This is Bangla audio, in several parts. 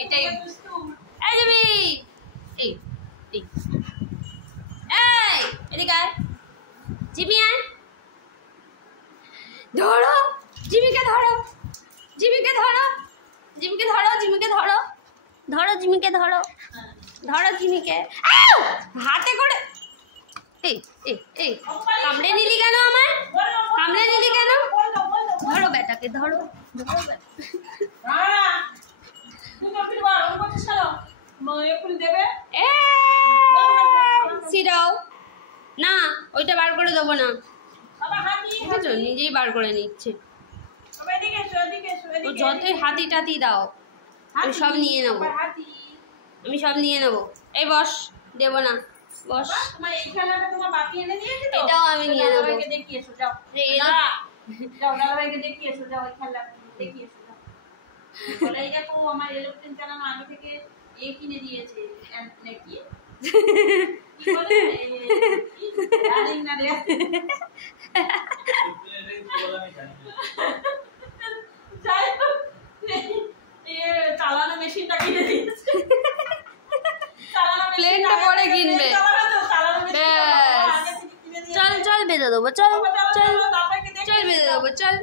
এইটাই এই জিমি এই এই এদিকে আয় জিমি আয় ধরো জিমিকে ধরো জিমিকে ধরো জিমিকে ধরো জিমিকে ধরো ধরো জিমিকে ধরো ধরো জিমিকে হাতে করে এই এই এই কামড়ে নিলি কেন আমার কামড়ে নিলি কেন ধরো বেটাকে ধরো ধরো বেটা না ওইটা বার করে দেবো না নিজেই বার করে নিচ্ছে যতই হাতি টাতি দাও আমি সব নিয়ে নেবো আমি সব নিয়ে নেবো এই বস দেবো না বস এটাও আমি নিয়ে নেবো আমার এরোপ্লেন চালানো আগে থেকে কিনে দিয়েছে নাকি চালানো মেশিনটা কিনে দিয়েছে প্লেনটা পরে কিনবে চল চল বেঁধে দেবো চল চল চল বেঁধে দেবো চল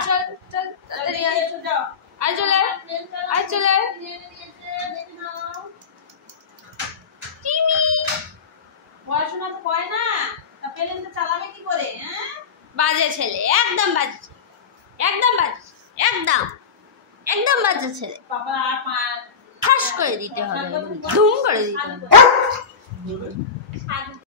চল চল তাড়াতাড়ি আয় চলে আয় চলে পড়াশোনা তো হয় না তা প্লেনটা চালাবে কি করে বাজে ছেলে একদম বাজে একদম বাজে একদম একদম বাজে ছেলে বাবা ঠাস করে দিতে হবে ধুম করে দিতে হবে